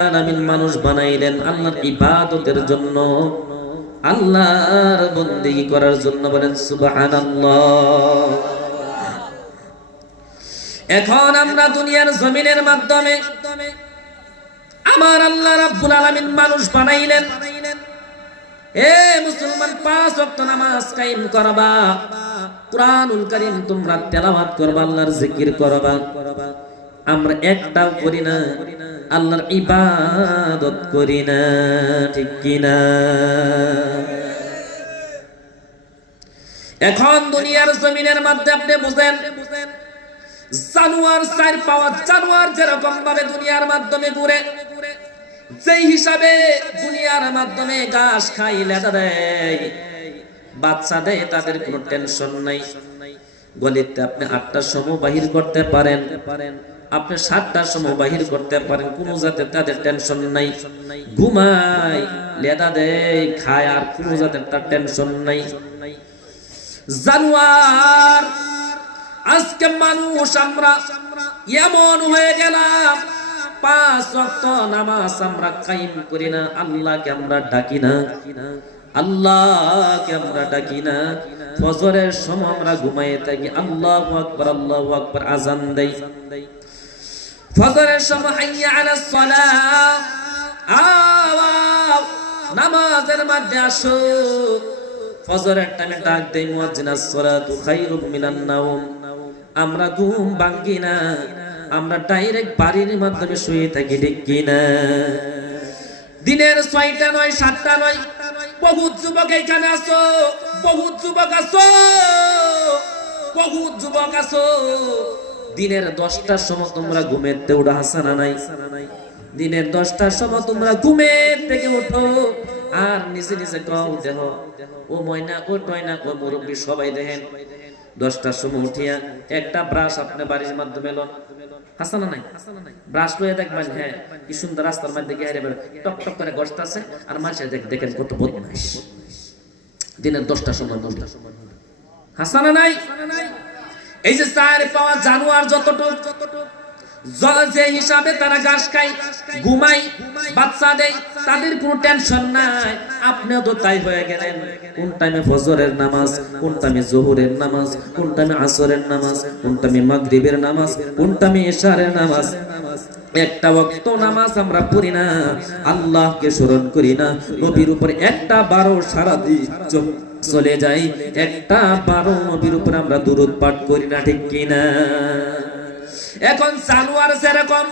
আলামিন মানুষ বানাইলেন আল্লাহর ইবাদতের জন্য, আল্লাহর বন্দেগী করার জন্য। বলেন সুবহানাল্লাহ। এখন আমরা দুনিয়ার জমিনের মাধ্যমে আমার আল্লাহ রাব্বুল আলামিন মানুষ বানাইলেন। এ মুসলমান, 5 ওয়াক্ত নামাজ কায়েম করবা, কুরআনুল কারীম তোমরা তেলাওয়াত করবা, আল্লাহর জিকির করবা। আমরা একটাও করি না, আল্লাহর ইবাদত করি না, ঠিক কিনা? এখন দুনিয়ার জমিনের মধ্যে আপনি বুঝেন, জানোয়ার চার পাওয়া জানোয়ার যেরকম ভাবে দুনিয়ার মাধ্যমে ঘুরে, যেই হিসাবে দুনিয়ার মাধ্যমে ঘাস খাই, লেদা দেয়, বাচ্চা দেয়, তাদের কোনো টেনশন নাই। গলিতে আপনি 8টার সময় বাহির করতে পারেন, আপনি 7টার সময় বাহির করতে পারেন, কোন জাতে তাদের টেনশন নাই। ঘুমায়, লেদা দেয়, খায়, আর কোন জাতের তার টেনশন নাই। জানোয়ার, আজকে মানুষ আমরা এমন হয়ে গেলাম, 5 ওয়াক্ত নামাজ আমরা কায়েম করি না, আল্লাহকে আমরা ডাকি না, আল্লাহকে আমরা ডাকি না। ফজরের সময় আমরা ঘুমাইয়ে থাকি, আল্লাহু আকবার, আল্লাহু আকবার আযান দেই। ফজরের সময় হাইয়া আলাস সালাহ, আও নামাজের মধ্যে আসো। ফজরের টাইমে ডাক দেই মুয়াজ্জিন, আস-সালাতু খায়রুম মিনান নাওম। আমরা ঘুম ভাঙি না, আমরা ডাইরেক্ট বাড়ির মাধ্যমে শুয়ে থাকি, ঠিক কিনা? দিনের 6টা নয়, 7টা নয়, বহুত যুবক এখানে আছো, বহুত যুবক আছো, বহুত যুবক আছো। দিনের 10টার সময় তোমরা ঘুমের থেকে উঠা, হাসানা নাই? দিনের 10টার সময় তোমরা ঘুমের থেকে উঠো আর নিজে নিজে কও, দেহ ও ময়না, ও টয়না, ও মুরব্বী, সবাই দেখেন 10টার সময় উঠিয়া একটা ব্রাশ আপনি বাড়ির মাধ্যমে লন, হাসানা নাই? ব্রাশ লয়ে দেখবেন, হ্যাঁ কি সুন্দর রাস্তার মধ্যে গিয়ে টক টক করে গসতাছে, আর মাসে দেখেন কত বদমাইশ। দিনের 10টার সময়, হাসানা নাই? এই যে চার পাওয়া জানোয়ার যতটুকু যে হিসাবে তারা ঘাস খায়, ঘুমাই, বাচ্চা দেয়, তাদের কোনো টেনশন নাই। আপনিও তো তাই হয়ে গেলেন। কোন টাইমে ফজরের নামাজ, কোন টাইমে যোহরের নামাজ, কোন টাইমে আসরের নামাজ, কোন টাইমে মাগরিবের নামাজ, কোন টাইমে ইশারের নামাজ। একটা ওয়াক্ত নামাজ আমরা পড়ি না, আল্লাহকে স্মরণ করি না, নবীর উপর একটা 12 সারা দিন চলে যাই, একটা 12 নবীর উপর আমরা দুরূদ পাঠ করি না, ঠিক কিনা? এখন জানোয়ার যেরকম,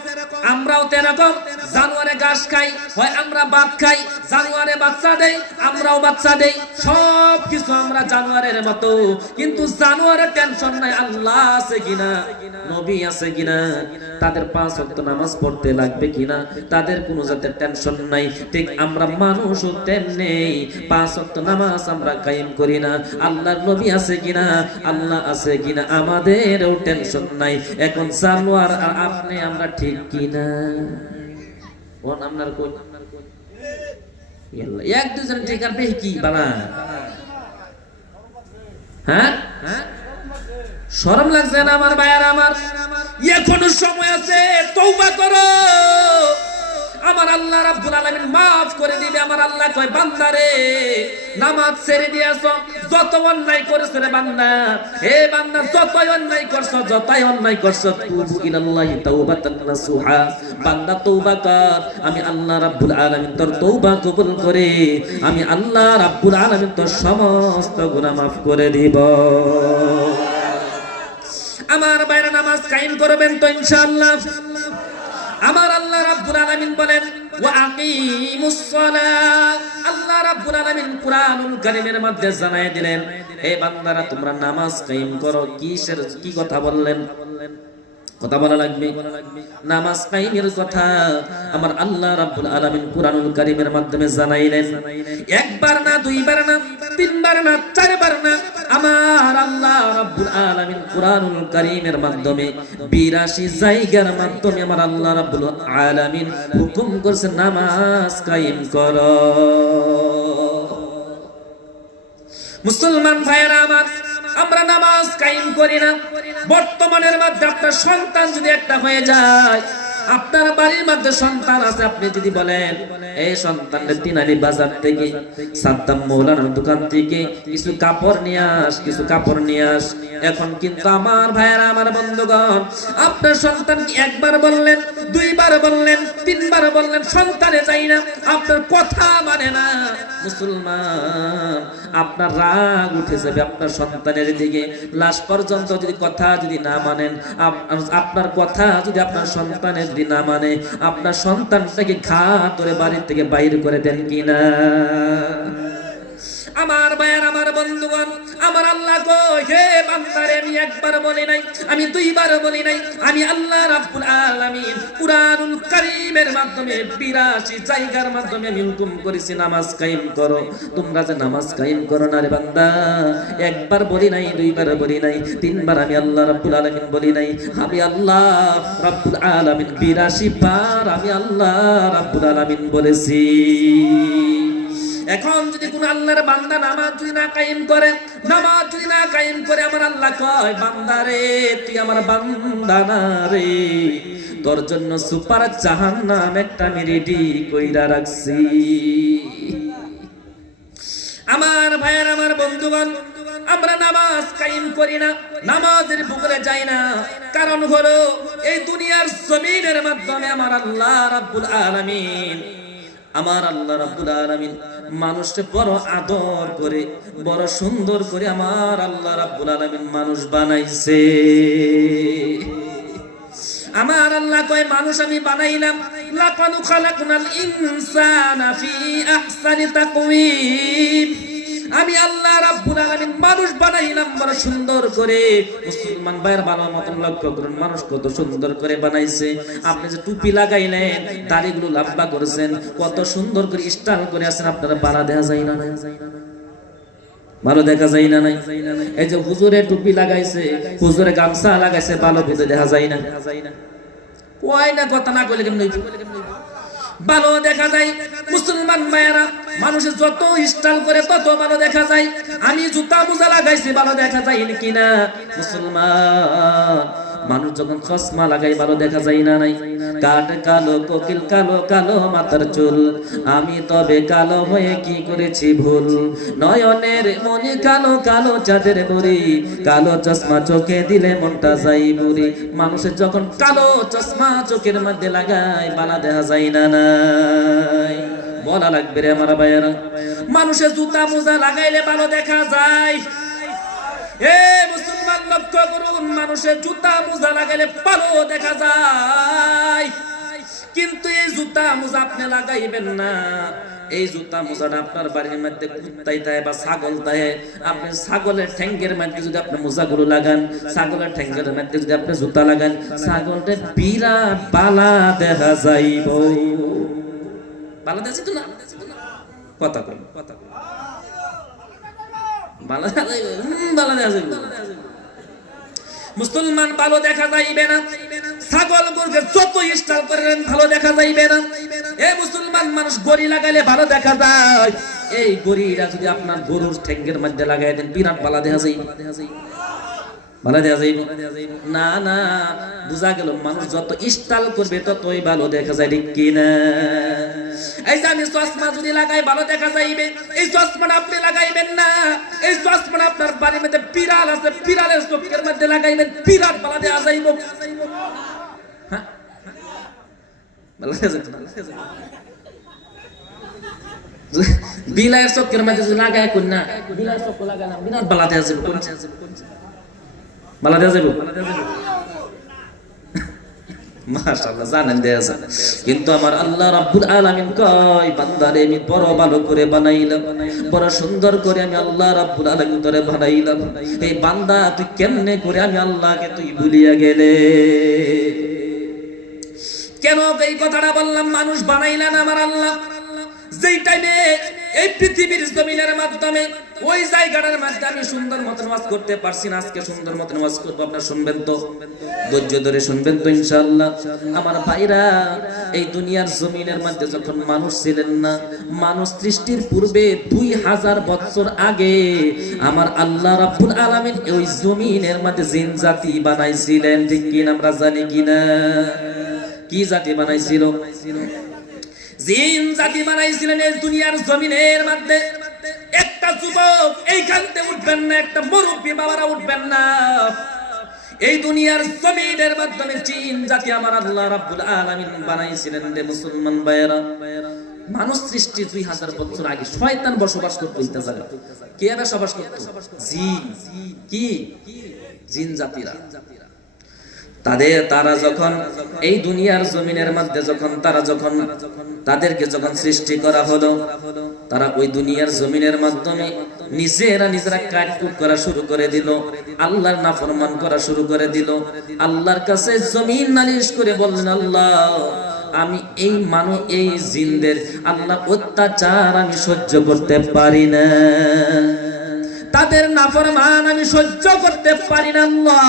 আমরাও তেরকম। জানোয়ারে ঘাস খাই, হয় আমরা ভাত খাই, জানোয়ারে বাচ্চা দেই, আমরাও বাচ্চা দেই, সব কিছু আমরা জানোয়ারের মতো। কিন্তু জানোয়ারের টেনশন নাই, আল্লাহ আছে কিনা, নবী আছে কিনা, তাদের 5 ওয়াক্ত নামাজ পড়তে লাগবে কিনা, তাদের কোনো জাতের টেনশন নাই। ঠিক আমরা মানুষও তেমনি 5 ওয়াক্ত নামাজ আমরা কায়েম করি না, আল্লাহর নবী আছে কিনা, আল্লাহ আছে কিনা, আমাদেরও টেনশন নাই। এখন জানোয়ার আর আপনি আমরা ঠিক কিনা? কোন আপনার কোন এক দুজন ঠিক আর বেশি কি বানা? হ্যাঁ, শরম লাগছে না আমার ভাইয়ার? আমার এখনো সময় আছে, তওবা করো, আমার আল্লাহ রাব্বুল আলামিন maaf করে দিবে। আমার আল্লাহ কয়, বান্দারে নামাজ ছেড়ে দিয়েছো, যত অন্যায় করেছ রে বান্দা, হে বান্দা যতই অন্যায় করছো, যতই অন্যায় করছো, তুবু ইলাল্লাহি তাওবাতান নাসুহা, বান্দা তওবা কর, আমি আল্লাহ রাব্বুল আলামিন তোর তওবা কবুল করে আমি আল্লাহ রাব্বুল আলামিন তোর সমস্ত গুনাহ maaf করে দিব। আমার বাইরে নামাজ কায়েম করবেন তো ইনশাআল্লাহ? আমার আল্লাহ রাব্বুল আলামিন বলেন, ওয়া আকিমুস সালাহ। আল্লাহ রাব্বুল আলামিন কুরআনুল কারীমের মধ্যে জানায় দিলেন, হে বান্দারা তোমরা নামাজ কায়েম করো। কিসের কি কথা বললেন? কথা বলা লাগবে, নামাজ কায়েমের কথা আমার আল্লাহ রাব্বুল আলামিন কুরআনুল কারীমের মাধ্যমে জানাইলেন। একবার না, দুইবার না, তিনবার না, চারবার না, আমার আল্লাহ রাব্বুল আলামিন কুরআনুল কারীমের মাধ্যমে 82 জায়গার মাধ্যমে আমার আল্লাহ রাব্বুল আলামিন হুকুম করেছেন নামাজ কায়েম করো। মুসলমান ভাইরা আমার, আমরা নামাজ কায়েম করি না। বর্তমানের মধ্যে আপনার সন্তান যদি একটা হয়ে যায়, আপনার বাড়ির মধ্যে সন্তান আছে, আপনি যদি বলেন এই সন্তানের তিনালি বাজার থেকে সাদ্দাম মৌলানার দোকান থেকে কিছু কাপড় নিয়ে আস, কিছু কাপড় নিয়ে আস। এখন কিন্তু আমার ভাইয়েরা, আমার বন্ধুগণ, আপনার সন্তান কি একবার বললেন, দুইবার বললেন, তিনবার বললেন, সন্তানে চাই না, আপনার কথা মানে না। মুসলমান, আপনার রাগ উঠে যাবে আপনার সন্তানের দিকে। লাশ পর্যন্ত যদি কথা যদি না মানেন, আপনার কথা যদি আপনার সন্তানের যদি না মানে, আপনার সন্তানটাকে ঘা ধরে বাড়ি থেকে বাইরে করে দেন কিনা? আমার ভাইয়ের, আমার বন্ধুগণ, আমার আল্লাহ কই, হে বান্দারে, আমি একবার বলি নাই, আমি দুইবার বলি নাই, আমি আল্লাহ রাব্বুল আলামিন কুরআনুল কারীমের মাধ্যমে 82 জায়গার মাধ্যমে আমি হুকুম করেছি নামাজ কায়েম করো। তোমরা যে নামাজ কায়েম করো না রে বান্দা, একবার বলি নাই, দুইবার বলি নাই, তিনবার আমি আল্লাহ রাব্বুল আলামিন বলি নাই, আমি আল্লাহ রাব্বুল আলামিন 82 বার আমি আল্লাহ রাব্বুল আলামিন বলেছি। এখন যদি কোন আল্লাহর বান্দা নামাজ যদি না কায়েম করে, নামাজ যদি না কায়েম করে, আমার আল্লাহ কয়, বান্দা রে, তুই আমার বান্দা না রে, তোর জন্য সুপার জাহান্নাম একটা আমি রেডি কইরা রাখছি। আমার ভাইয়ের, আমার বন্ধুগণ, আমরা নামাজ কায়েম করি না, নামাজের পুকুরে যাই না, কারণ হলো এই দুনিয়ার জমিনের মাধ্যমে আমার আল্লাহ রাব্বুল আলামিন, আমার আল্লাহ রাব্বুল আলামিন মানুষকে বড় আদর করে, বড় সুন্দর করে আমার আল্লাহ রাব্বুল আলামিন মানুষ বানাইছে। আমার আল্লাহ কয়, মানুষ আমি বানাইলাম, লাকাদ খালাকনাল ইনসানা ফি আহসানি তাকওয়িম, আমি আল্লাহ রাব্বুল আলামিন মানুষ বানাইলাম বড় সুন্দর করে। মুসলমান ভাইয়ের ভালো মতন লক্ষ্য করুন, মানুষ কত সুন্দর করে বানাইছে। আপনি যে টুপি লাগাইলেন, দাড়িগুলো লম্বা করেছেন, কত সুন্দর করে স্টাইল করে আছেন, আপনারা বালা দেখা যায় না? ভালো দেখা যায় না? নাই। এই যে হুজুরে টুপি লাগাইছে, হুজুরে গামছা লাগাইছে, ভালো বুঝে দেখা যায় না? কয় না, কথা না কইলে কেমন ভালো দেখা যায়? মুসলমান ভাইয়েরা, মানুষের যত স্টাইল করে তত ভালো দেখা যায়। আমি জুতা মোজা লাগাইছি, ভালো দেখা যায় কিনা? মুসলমান, মানুষ যখন চশমা লাগাই ভালো দেখা যায় না? নাই। কাঠ কালো, কোকিল কালো, কালো মাথার চুল, আমি তবে কালো হয়ে কি করেছি ভুল, নয়নের মনি কালো, কালো চাঁদের বুড়ি, কালো চশমা চোখে দিলে মনটা যাই বুড়ি। মানুষের যখন কালো চশমা চোখের মধ্যে লাগায় ভালো দেখা যায় না? নাই। বলা লাগবে রে আমার ভাইয়েরা, মানুষের জুতা মোজা লাগাইলে ভালো দেখা যায়। এ মুসলমান, লক্ষ্য করুন, মানুষের জুতা মোজা লাগাইলে ভালো দেখা যায়, কিন্তু এই জুতা মোজা আপনি লাগাইবেন না। এই জুতা মোজাটা আপনার বাড়ির মধ্যে কুত্তাই দেয় বা ছাগল দেয়, আপনি ছাগলের ঠ্যাঙ্গের মধ্যে যদি আপনি মোজাগুলো লাগান, ছাগলের ঠ্যাঙ্গের মধ্যে যদি আপনি জুতা লাগান, ছাগলটা বিরাট বালা দেখা যাইব। বালা দেখা যাইতো না? কথা কই, কথা কই, বালা দেখা যাইবে, বালা দেখা যাইবে। মুসলমান, ভালো দেখা যাইবে না। ছাগল গরুকে যত স্টাইল করেন ভালো দেখা যাইবে না। এ মুসলমান, মানুষ গড়ি লাগাইলে ভালো দেখা যায়। এই গড়িটা যদি আপনার গরুর ঠ্যাঙ্গের মধ্যে লাগাই দেন, বিরাট ভালো দেখা যায়। ভালো দেখা যাইব না? না, বুঝা গেল, মানুষ যত স্টাইল করবে ততই ভালো দেখা যায়, ঠিক কিনা? এই যে আমি চশমা যদি লাগাই ভালো দেখা যাইবে, এই চশমাটা আপনি লাগাইবেন না। এই চশমাটা আপনার বাড়ির মধ্যে বিড়াল আছে, বিড়ালের চোখের মধ্যে লাগাইবেন, বিরাট ভালো দেখা যাইব। হ্যাঁ, ভালো দেখা যাইব না? বিলাইয়ের চোখের মধ্যে যদি লাগাই কোন না, বিলাইয়ের চোখ লাগালাম, বিরাট ভালো দেখা যাইব। কোন ভালো দেখা যাইব? মাশাআল্লাহ, জানেন দেয়া যায়। কিন্তু আমার আল্লাহ রাব্বুল আলামিন কয়, বান্দারে আমি বড় ভালো করে বানাইলাম, বড় সুন্দর করে আমি আল্লাহ রাব্বুল আলামিন তোরে বানাইলাম। এই বান্দা, তুই কেমনে করে আমি আল্লাহকে তুই ভুলিয়া গেলে? কেন এই কথাটা বললাম? মানুষ বানাইলেন আমার আল্লাহ। যেই টাইমে এই পৃথিবীর জমিনের মাধ্যমে ওই জায়গাটার মধ্যে আমি সুন্দর মতন ওয়াজ করতে পারছি না, আজকে সুন্দর মতন ওয়াজ করব। আপনারা শুনবেন তো? ধৈর্য ধরে শুনবেন তো ইনশাআল্লাহ? আমার ভাইরা, এই দুনিয়ার জমিনের মধ্যে যখন মানুষ ছিলেন না, মানুষ সৃষ্টির পূর্বে 2000 বছর আগে আমার আল্লাহ রাব্বুল আলামিন ওই জমিনের মধ্যে জিন জাতি বানাইছিলেন, ঠিক কিনা? আমরা জানি কিনা? কি জাতি বানাইছিল? জিন জাতি বানাইছিলেন এই দুনিয়ার জমিনের মধ্যে। একটা যুবক এইখানতে উঠবেন না, একটা মুরব্বী বাবারা উঠবেন না। এই দুনিয়ার জমিনের মাধ্যমে জিন জাতি আমার আল্লাহ রাব্বুল আলামিন বানাইছিলেন রে মুসলমান ভাইয়েরা। মানুষ সৃষ্টি 2000 বছর আগে শয়তান বসবাস করতে হইতে জায়গা। কে বসবাস করত? জিন। কি? জিন জাতিরা। তারা যখন এই দুনিয়ার জমিনের মধ্যে তাদেরকে যখন সৃষ্টি করা হলো, তারা ওই দুনিয়ার জমিনের মাধ্যমে নিজেরা কাটকুট করা শুরু করে দিল, আল্লাহর নাফরমান করা শুরু করে দিল। আল্লাহর কাছে জমিন নালিশ করে বললেন, আল্লাহ আমি এই জিনদের আল্লাহ অত্যাচার আমি সহ্য করতে পারি না, তাদের নাফরমান আমি সহ্য করতে পারি না। আল্লাহ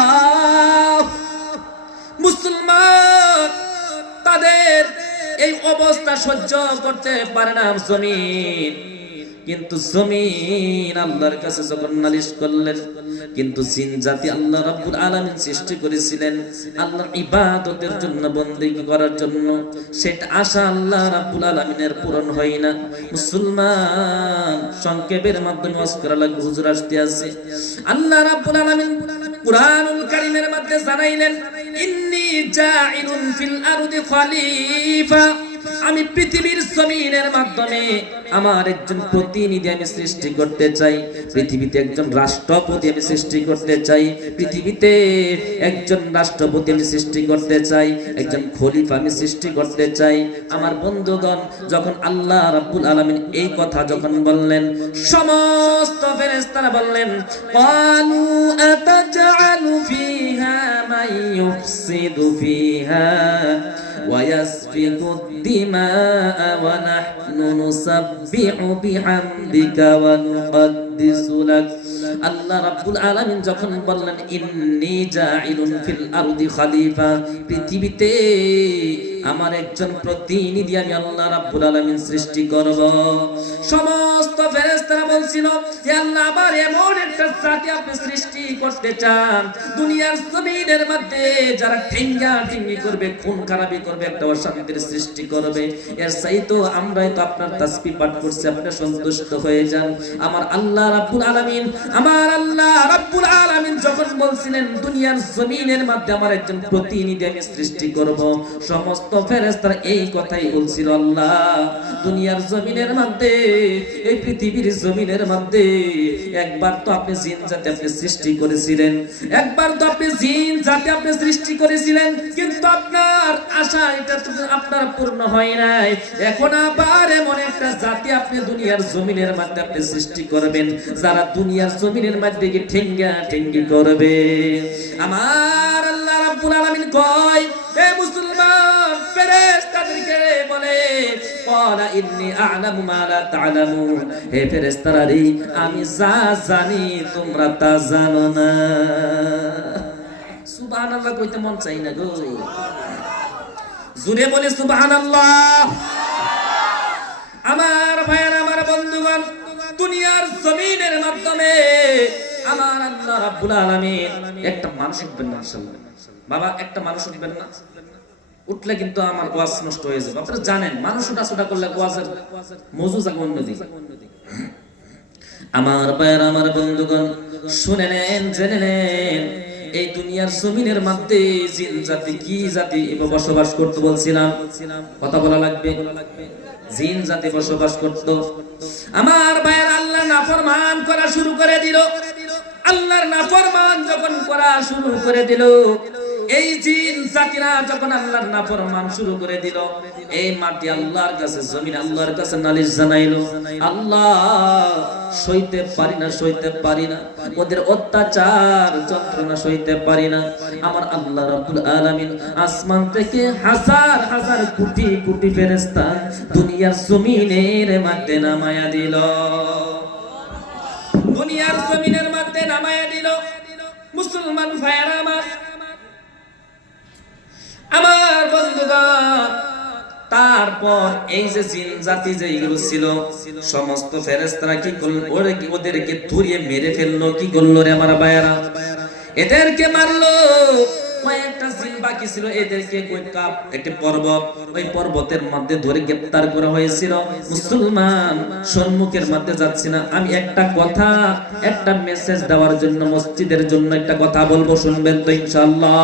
মুসলমান তাদের এই অবস্থা সহ্য করতে পারে না জমিন। কিন্তু জমিন আল্লাহর কাছে যখন নালিশ করলেন, কিন্তু জিন জাতি আল্লাহ রাব্বুল আলামিন সৃষ্টি করেছিলেন আল্লাহর ইবাদতের জন্য, বন্দেগী করার জন্য, সেটা আশা আল্লাহ রাব্বুল আলামিনের পূরণ হয় না। মুসলমান সংক্ষেপের মাধ্যমে ওয়াজ করা লাগবে, হুজুর আসতে আছে। আল্লাহ রাব্বুল আলামিন কুরআনুল কারীমের মধ্যে জানাইলেন, ইন্নী জাইলুন ফিল আরদি খলিফা, আমি পৃথিবীর জমিনের মাধ্যমে আমার একজন প্রতিনিধি আমি সৃষ্টি করতে চাই। পৃথিবীতে একজন রাষ্ট্রপতি আমি সৃষ্টি করতে চাই, পৃথিবীতে একজন রাষ্ট্রপতি আমি সৃষ্টি করতে চাই, একজন খলিফা আমি সৃষ্টি করতে চাই। আমার বন্ধুগণ, যখন আল্লাহ রাব্বুল আলামিন এই কথা যখন বললেন, সমস্ত ফেরেশতারা বললেন, ক্বালু আতাজআলু ফিহা মান ইউফসিদু ফিহা ওয়া ইয়াসফিকু الدماء ونحن نسبح بحمدك ونقدس لك। আল্লাহ রাব্বুল আলামিন যখন বললেন, ইন্নী জাইলুন ফিল আরদি খলিফা, পৃথিবীতে আমার একজন প্রতিনিধি আমি আল্লাহ রাব্বুল আলামিন সৃষ্টি করব। সমস্ত ফেরেশতারা বলছিল, হে আল্লাহ, আবার এমন একটা জাতি আপনি সৃষ্টি করতে চান দুনিয়ার জমিনের মধ্যে যারা ঠেঙ্গি করবে, খুন খারাপি করবে, একটা অশান্তির সৃষ্টি করবে। এর চাইতো আমরাই তো আপনার তাসবিহ পাঠ করছি, আপনি সন্তুষ্ট হয়ে যান। আমার আল্লাহ রাব্বুল আলামিন যখন বলছিলেন দুনিয়ার জমিনের মধ্যে আমার একজন প্রতিনিধি আমি সৃষ্টি করব, সমস্ত ফেরেশতারা এই কথাই বলছিল, আল্লাহ দুনিয়ার জমিনের মধ্যে, এই পৃথিবীর জমিনের মধ্যে একবার তো আপনি জিন জাতি আপনি সৃষ্টি করেছিলেন, কিন্তু আপনার আশা এটা তো আপনার পূর্ণ হয় নাই। এখন আবার এমন একটা জাতি আপনি দুনিয়ার জমিনের মধ্যে আপনি সৃষ্টি করবেন যারা দুনিয়ার জমিনের মধ্যে গিয়ে ঠেঙ্গি করবে। আমার আল্লাহ রাব্বুল আলামিন কয়, হে মুসলমান ফেরেশতাদেরকে বলে, ক্বালা ইন্নী আ'লামু মা লা তা'লামুন, হে ফেরেশতারা রে, আমি যা জানি তোমরা তা জানো না। সুবহানাল্লাহ কইতে মন চাই না গো, জোরে বলে সুবহানাল্লাহ। আমার ভাইয়েরা, আমার বন্ধুগণ, দুনিয়ার জমিনের মাধ্যমে আমার আল্লাহ রাব্বুল আলামিন একটা মানুষ উঠবেন না, ইনশাআল্লাহ বাবা, একটা মানুষ উঠবেন না, উঠলে কিন্তু আমার ওয়াজ নষ্ট হয়ে যাবে। আপনারা জানেন মানুষ উঠাছোটা করলে ওয়াজের মজু যাবে অন্যদিকে। আমার ভাইয়েরা, আমার বন্ধুগণ, শুনে নেন, জেনে নেন, এই দুনিয়ার জমিনের মধ্যে জিন জাতি কি জাতি বসবাস করতে বলছিলাম, কথা বলা লাগবে। জিন জাতি বসবাস করত। আমার ভাইয়ের আল্লাহ নাফরমান করা শুরু করে দিল। আল্লাহর নাফরমান যখন করা শুরু করে দিল, এই জিন জাতিরা যখন আল্লাহর নাফরমান শুরু করে দিল, এই মাটি আল্লাহর কাছে, জমিন আল্লাহর কাছে নালিশ জানাইলো, আল্লাহ সইতে পারি না, ওদের অত্যাচার যন্ত্রণা সইতে পারি না। আমার আল্লাহ রাব্বুল আলামিন আসমান থেকে হাজার হাজার কোটি কোটি ফেরেশতা দুনিয়ার জমিনের মধ্যে নামায়া দিল, দুনিয়ার জমিনের মধ্যে নামায়া দিল। মুসলমান ভাইয়েরা আমার বন্ধুগণ, তারপর এই যে জিন জাতি যেগুলো ছিল, সমস্ত ফেরেশতারা কি করলো, ওদেরকে ধরিয়ে মেরে ফেললো। কি করলো রে আমার ভাইয়েরা? এদেরকে মারলো। কয়েকটা জিন বাকি ছিল এদেরকে একটি পর্বত, ওই পর্বতের মধ্যে ধরে গ্রেফতার করা হয়েছিল। মুসলমান সম্মুখের মধ্যে যাচ্ছি না, আমি একটা কথা, একটা মেসেজ দেওয়ার জন্য মসজিদের জন্য একটা কথা বলবো, শুনবেন তো ইনশাআল্লাহ?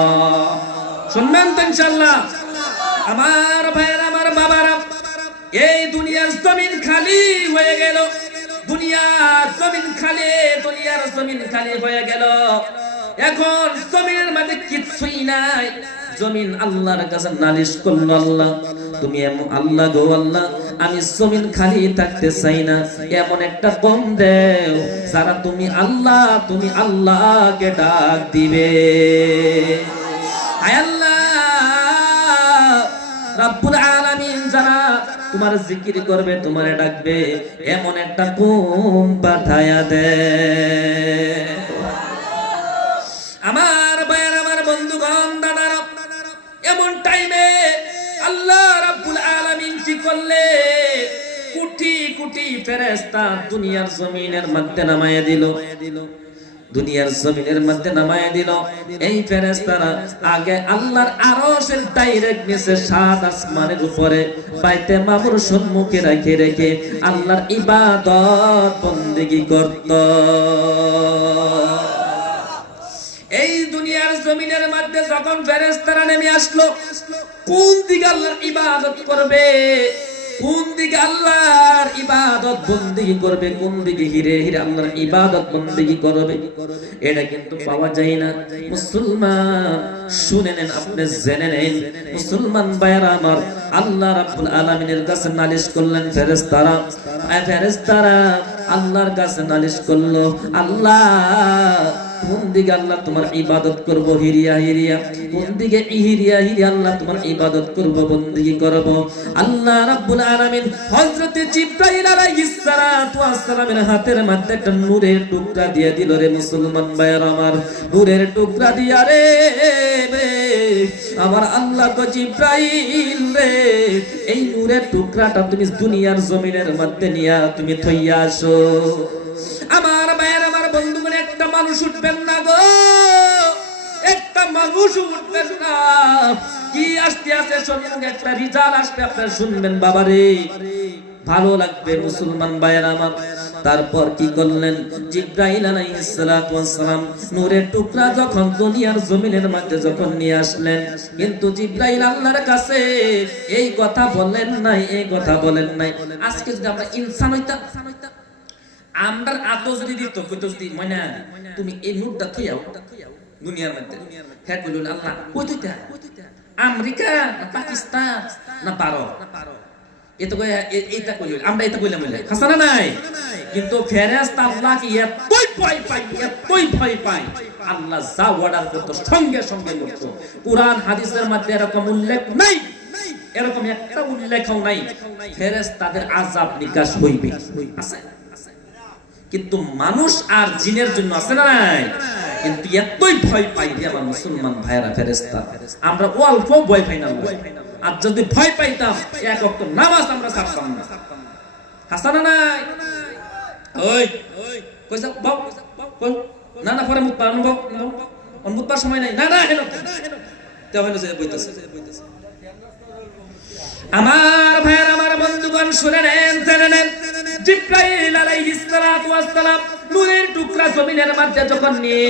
শুনবেন তো ইনশাআল্লাহ? আমার ভাইয়েরা, আমার বাবারা, এই দুনিয়ার জমিন খালি হয়ে গেল, দুনিয়ার জমিন খালি, দুনিয়ার জমিন খালি হয়ে গেল। এখন জমিনের মধ্যে কিছুই নাই। জমিন আল্লাহর কাছে নালিশ করলো, আল্লাহ তুমি এমন, আল্লাহ গো আল্লাহ, আমি জমিন খালি থাকতে চাই না, এমন একটা কম দেও যারা তুমি আল্লাহ, তুমি আল্লাহকে ডাক দিবে। আয় আল্লাহ রাব্বুল আলামিন, যারা তোমার জিকির করবে, তোমারে ডাকবে, এমন একটা কম পাঠায়া দে। আমার ভাইয়ের, আমার বন্ধুগণ, দাদারা, এমন টাইমে আল্লাহ রাব্বুল আলামিন কি করলে, কোটি কোটি ফেরেশতা দুনিয়ার জমিনের মধ্যে নামায়া দিল, দুনিয়ার জমিনের মধ্যে নামায়া দিল। এই ফেরেশতারা আগে আল্লাহর আরশের ডাইরেক্ট নিচে, সাত আসমানের উপরে বাইতে মামুর সম্মুখে রেখে রেখে আল্লাহর ইবাদত বন্দেগী করত। এই দুনিয়ার জমিনের মধ্যে যখন ফেরেশতারা নেমে আসলো, কোন দিকে আল্লাহর ইবাদত করবে, কোন দিকে আল্লাহর ইবাদত বন্দেগী করবে, কোন দিকে হিরে হিরে আল্লাহর ইবাদত বন্দেগী করবে, এটা কিন্তু পাওয়া যায় না। মুসলমান শুনে নেন, আপনি জেনে নেন, মুসলমান ভাইরা আমার, আল্লাহ রাব্বুল আলামিনের কাছে নালিশ করলেন ফেরেশতারা। ফেরেশতারা আল্লাহর কাছে নালিশ করলো, আল্লাহ কোন দিকে আল্লাহ তোমার ইবাদত করব, হিরিয়া হিরিয়া, কোন দিকে হিরিয়া হিরিয়া আল্লাহ তোমার ইবাদত করব, বন্দেগী করব। আল্লাহ রাব্বুল আলামিন হযরত জিবরাইল আলাইহিস সালাতু ওয়াস সালামের হাতের মধ্যে একটা নূরের টুকরা দিয়ে দিল। রে মুসলমান ভাইরা আমার, নূরের টুকরা দিয়া রে আমার আল্লাহ তো জিবরাইল রে, এই নূরের টুকরাটা তুমি দুনিয়ার জমিনের মধ্যে নিয়া তুমি থইয়া আসো। আমার ভাইয়ের, আমার বন্ধুগণ, একটা মানুষ উঠবেন না গো, একটা মানুষ উঠবেন না। কি আসতে আছে সম্মুখে একটা রিজাল আসবে, আপনারা শুনবেন বাবারে, ভালো লাগবে মুসলমান ভাইয়ের আমার। তারপর কি করলেন, জিবরাইল আলাইহিস সালাতু ওয়াস সালাম নূরের টুকরা যখন দুনিয়ার জমিনের মধ্যে যখন নিয়ে আসলেন, কিন্তু জিবরাইল আল্লাহর কাছে এই কথা বলেন নাই, এই কথা বলেন নাই। আজকে যদি আমরা ইনসান হইতাম, আমরার আতো যদি দিত, কইতো যদি ময়না তুমি এই নূরটা থইয়াও দুনিয়ার মধ্যে, হ্যাঁ কইল আল্লাহ কই থইতা, আমেরিকা না পাকিস্তান না ভারত, এটা কই এইটা কইল, আমরা এটা কইলাম বলে হাসানা নাই। কিন্তু ফেরেশতা আল্লাহ কি এতই ভয় পায়, এতই ভয় পায়, আল্লাহ যা অর্ডার করতো সঙ্গে সঙ্গে করতো। কুরআন হাদিসের মধ্যে এরকম উল্লেখ নাই, এরকম একটা উল্লেখও নাই ফেরেশতাদের আযাব নিকাশ হইবে, আছে। কিন্তু মানুষ আর জিনের জন্য আছে না নাই, কিন্তু এতই ভয় পাই রে আমার মুসলমান ভাইরা ফেরেশতা, আমরা অল্প ভয় পাই না। আর যদি ভয় পাইতাম এক ওয়াক্ত নামাজ আমরা ছাড়তাম না, হাসানা নাই। ওই কইছা বাপ কই না না, পরে মুত পারন বাপ, মুত পার সময় নাই, না না হেন তে হইলো যে বইতাছে। আমার ভাইরা, আমার বন্ধুগণ, শুনে নেন, জেনে নেন, জিবরাইল আলাইহিস সালাতু ওয়াস সালাম নূরের টুকরা জমিনের মধ্যে যখন নিয়ে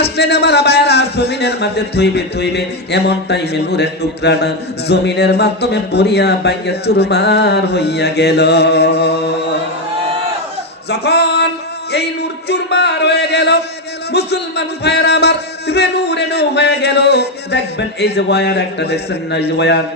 আসলেন, আমার ভাইরা জমিনের মধ্যে থইবে এমন টাইমে নূরের টুকরাটা জমিনের মাধ্যমে পড়িয়া ভাঙিয়া চুরমার হইয়া গেল। যখন এই নূর চুরমার হয়ে গেল, মুসলমান ভাইরা আমার, রেনু রেনু হয়ে গেল। দেখবেন এই যে ওয়্যার একটা দেখছেন না, এই যে ওয়্যার,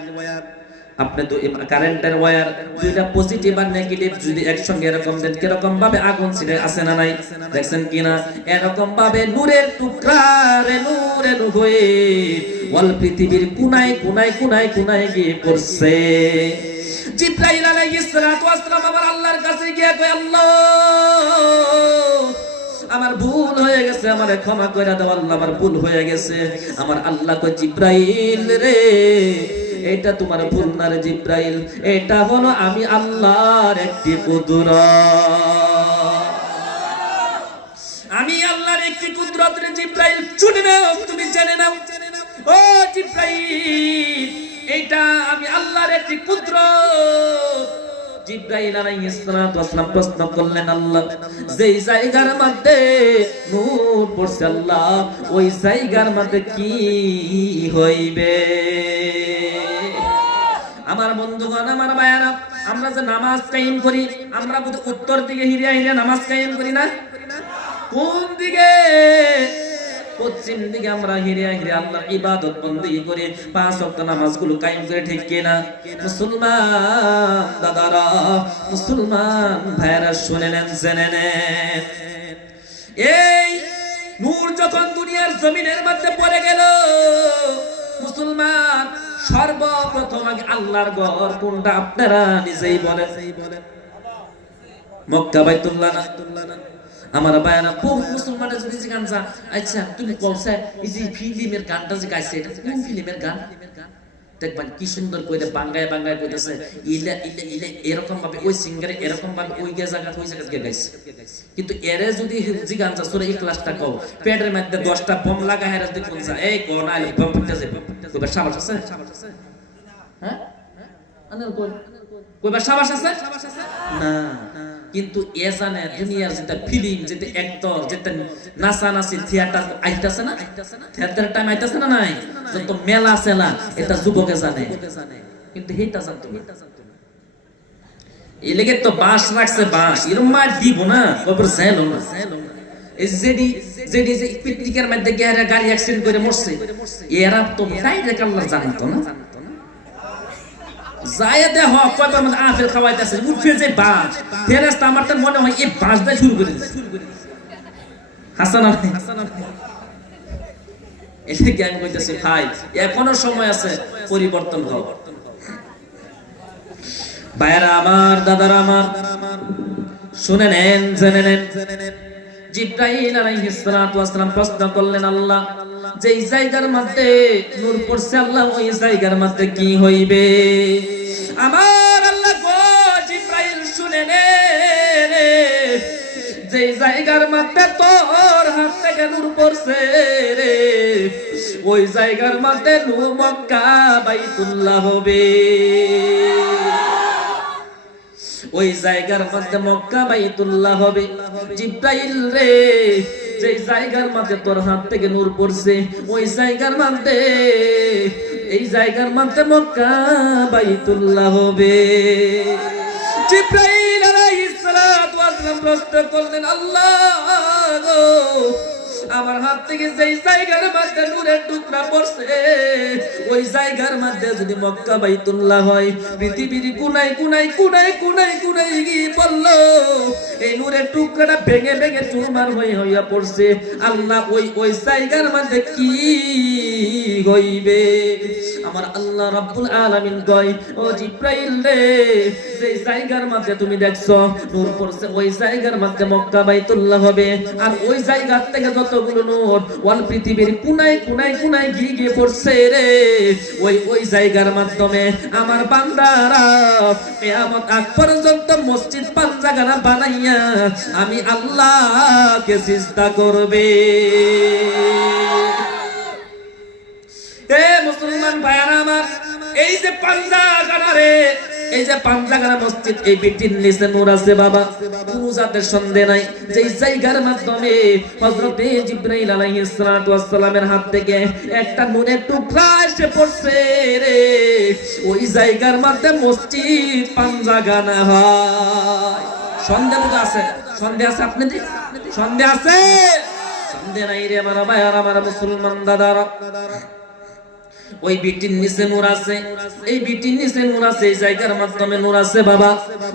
আপনি তো কারেন্টের ওয়্যার দুইটা পজিটিভ আর নেগেটিভ যদি একসঙ্গে এরকম দেন, কিরকম ভাবে আগুন ছিটে আছে না নাই, দেখছেন কিনা? এরকম ভাবে নূরের টুকরা রেনু রেনু হয়ে ওয়াল পৃথিবীর কোনায় কোনায় কোনায় কোনায় গিয়ে পড়ছে। জিবরাইল আলাইহিস সালাতু ওয়াস সালাম আমার আল্লাহর কাছে গিয়ে কয়, আল্লাহ আমার ভুল হয়ে গেছে, আমারে ক্ষমা করে দাও আল্লাহ, আমার ভুল হয়ে গেছে। আমার আল্লাহ কয়, জিবরাইল রে, এটা তোমার ভুল না রে জিবরাইল, এটা হলো আমি আল্লাহর একটি কুদরত, আমি আল্লাহর একটি কুদরত রে জিবরাইল, শুনে নাও, তুমি জেনে নাও। ও জিব্রাইল, এটা আমি আল্লাহর একটি কুদরত। জিব্রাইল আলাইহিস সালাতু ওয়াস সালাম প্রশ্ন করলেন, আল্লাহ যেই জায়গার মধ্যে নূর পড়ছে আল্লাহ, ওই জায়গার মধ্যে কি হইবে? আমার বন্ধুগণ, আমার ভাইয়ারা, আমরা যে নামাজ কায়েম করি, আমরা উত্তর দিকে হিরিয়া হিরিয়া নামাজ কায়েম করি না? কোন দিকে? পশ্চিম দিকে আমরা হিরিয়া হিরিয়া আল্লাহর ইবাদত বন্দেগী করে 5 ওয়াক্ত নামাজগুলো কায়েম করে, ঠিক কিনা? মুসলমান দাদারা, মুসলমান ভাইরা, শুনে নেন, জেনে নেন, এই নূর যখন দুনিয়ার জমিনের মধ্যে পড়ে গেল, মুসলমান সর্বপ্রথম আগে আল্লাহর ঘর কোনটা আপনারা নিজেই বলেন? মক্কা, বাইতুল্লাহ না? আমার ভাইরা, বহু মুসলমানের যদি জিজ্ঞাসা, আচ্ছা তুমি বলছো এই যে ফিল্মের গানটা যে গাইছে, এটা কোন ফিল্মের গান? দেখবেন কি সুন্দর কইতে বাংলায় বাংলায় কইতেছে, ইলা ইলা ইলা, এরকম ভাবে ওই সিঙ্গারে এরকম ভাবে ওই জায়গা গাইছে। কিন্তু এরে যদি জিজ্ঞাসা সূরা ইখলাসটা কও, পেটের মধ্যে 10টা বম লাগা হেরা দেখুন যা, এই কোন আইলে বম ফুটে যাবে, কইবা সাবাস আছে? হ্যাঁ, আনার কইবা সাবাস আছে না? কিন্তু এ জানে দুনিয়ার যেটা ফিল্ম, যেটা অ্যাক্টর, যেটা নাচানাচি থিয়েটার আইতাছে না, থিয়েটার টাইম আইতাছে না, নাই যত মেলা সেলা, এটা যুবকে জানে, কিন্তু হেটা জানতো না। এই লেগে তো বাঁশ রাখছে, বাঁশ এরকম মার দিব না, কবর যাইলো না। এই যেডি যেডি যে পিকনিকের মধ্যে গিয়ে গাড়ি অ্যাক্সিডেন্ট করে মরছে, এরা তো ডাইরেক্ট আল্লাহ জানতো না। যায় দেহ কয়বার মধ্যে আফেল খাওয়াইতেছে, উঠে যে বাঁশ, ফেরেশতা আমার তো মনে হয় এই বাঁশ দিয়ে শুরু করে দিয়েছে। হাসান আলী, এটা কি আমি কইতেছি ভাই, এখনো সময় আছে, পরিবর্তন হোক। ভাইরা আমার, দাদারা আমার, শুনে নেন, জেনে নেন, জিব্রাইল আলাইহিস সালাতু ওয়াস সালাম প্রশ্ন করলেন, আল্লাহ যেই জায়গার মধ্যে নূর পড়ছে আল্লাহ, ওই জায়গার মধ্যে কি হইবে? আমার আল্লাহ গো জিব্রাইল, শুনে নে, যেই জায়গার মধ্যে তোর হাত থেকে নূর পড়ছে রে, ওই জায়গার মধ্যে নূর মক্কা বাইতুল্লাহ হবে। ওই জায়গার মধ্যে মক্কা বাইতুল্লাহ হবে। জিব্রাইল রে, যে জায়গার মধ্যে তোর হাত থেকে নূর পড়ছে, ওই জায়গার মধ্যে, এই জায়গার মধ্যে মক্কা বাইতুল্লাহ হবে। জিব্রাইল আলাইহিস সালাতু ওয়াস সালাম প্রশ্ন করলেন, আল্লাহ গো, আমার হাত থেকে যেই জায়গার মধ্যে নূরের টুকরা পড়ছে, ওই জায়গার মধ্যে যদি মক্কা বাইতুল্লাহ হয়, পৃথিবীর কোনায় কোনায় কোনায় কোনায় কোনায় গিয়ে পড়লো, এই নূরের টুকরাটা ভেঙে ভেঙে চুরমার হইয়া পড়ছে, আল্লাহ ওই ওই জায়গার মধ্যে কি হইবে? আমার আল্লাহ রাব্বুল আলামিন কয়, ও জিব্রাইল রে, যেই জায়গার মধ্যে তুমি দেখছো নূর পড়ছে, ওই জায়গার মধ্যে মক্কা বাইতুল্লাহ হবে। আর ওই জায়গা থেকে যতগুলো নূর ওয়াল পৃথিবীর কোনায় কোনায় কোনায় গিয়ে গিয়ে পড়ছে রে, ওই ওই জায়গার মাধ্যমে আমার বান্দারা কিয়ামত আগ পর্যন্ত মসজিদ পাঞ্জাগানা বানাইয়া আমি আল্লাহকে সিজদা করবে। এ মুসলমান ভাইরা আমার, এই যে পাঞ্জাগানা রে, এই যে পাঞ্জাগানা মসজিদ, এই বিটির নিচে নূর আছে বাবা, কোনো জাতের সন্দেহ নাই। যেই জায়গার মাধ্যমে হযরতে জিবরাইল আলাইহিস সালাতু ওয়াস সালামের হাত থেকে একটা নূরের টুকরা এসে পড়ছে রে, ওই জায়গার মধ্যে মসজিদ পাঞ্জাগানা হয়। সন্দেহ আছে? সন্দেহ আছে আপনাদের? সন্দেহ আছে? সন্দেহ নাই রে আমার ভাই আর আমার মুসলমান দাদারা। ওই বিটির নিচে নূর আছে, এই বিটির নিচে নূর আছে, এই জায়গার মাধ্যমে নূর আছে বাবা।